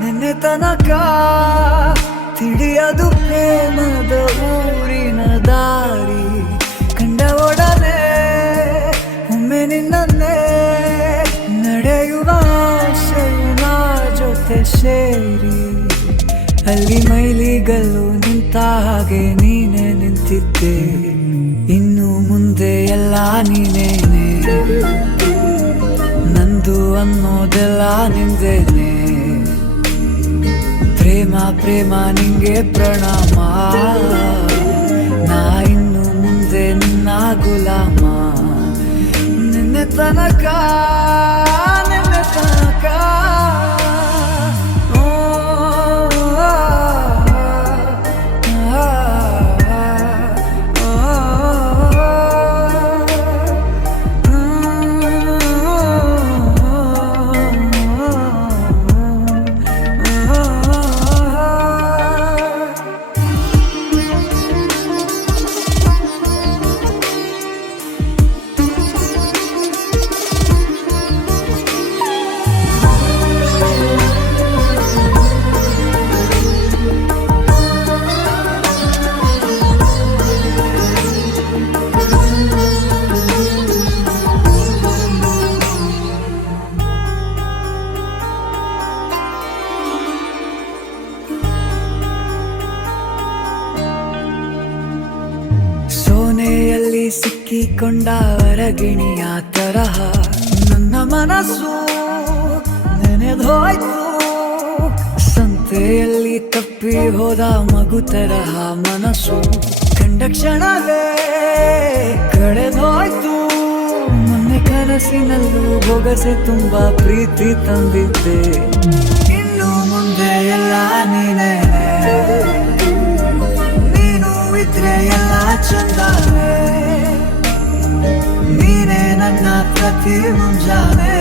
ನಿನ್ನೆ ತನಕ ತಿಳಿಯದು ಪ್ರೇಮದ ಊರಿನ ದಾರಿ. ಕಂಡ ಒಡನೆ ಒಮ್ಮೆ ನಿನ್ನನ್ನೇ ನಡೆಯುವ ಆಸೆಯ ಜೊತೆ ಸೇರಿ, ಅಲ್ಲಿ ಮೈಲಿಗಲ್ಲು ನಿಂತ ಹಾಗೆ ನೀನೆ ನಿಂತಿದ್ದೆ. ಇನ್ನು ಮುಂದೆ ಎಲ್ಲ ನೀನೇನೆ, ನಂದು ಅನ್ನೋದೆಲ್ಲ ನಿಂದೇನೆ. ಪ್ರೇಮ ಪ್ರೇಮ ನಿಂಗೆ ಪ್ರಣಾಮ, ನಾ ಇನ್ನು ಮುಂದೆ ನಿನ್ನ ಗುಲಾಮ. ನಿನ್ನೆ ತನಕ ಸೋನೆಯಲ್ಲಿ ಸಿಕ್ಕಿಕೊಂಡ ಹೊರಗಿಣಿಯ ತರಹ ನನ್ನ ಮನಸ್ಸು ನೆನೆದೋಯ್ತು. ಸಂತೆಯಲ್ಲಿ ತಪ್ಪಿ ಹೋದ ಮಗು ತರಹ ಮನಸ್ಸು ಕಂಡ ಕ್ಷಣವೇ ಕಳೆದೋಯ್ತು. ಮೊನ್ನೆ ಕನಸಿನಲ್ಲೂ ಬೊಗಸೆ ತುಂಬಾ ಪ್ರೀತಿ ತಂದಿದ್ದೆ. ಇನ್ನು ಮುಂದೆ ಎಲ್ಲ ನೀನೇ, ಇದ್ರೆ ಎಲ್ಲ ಚಂದಾನೆ. ನೀನೇ ನನ್ನ ಪ್ರತಿ ಮುಂಜಾನೆ.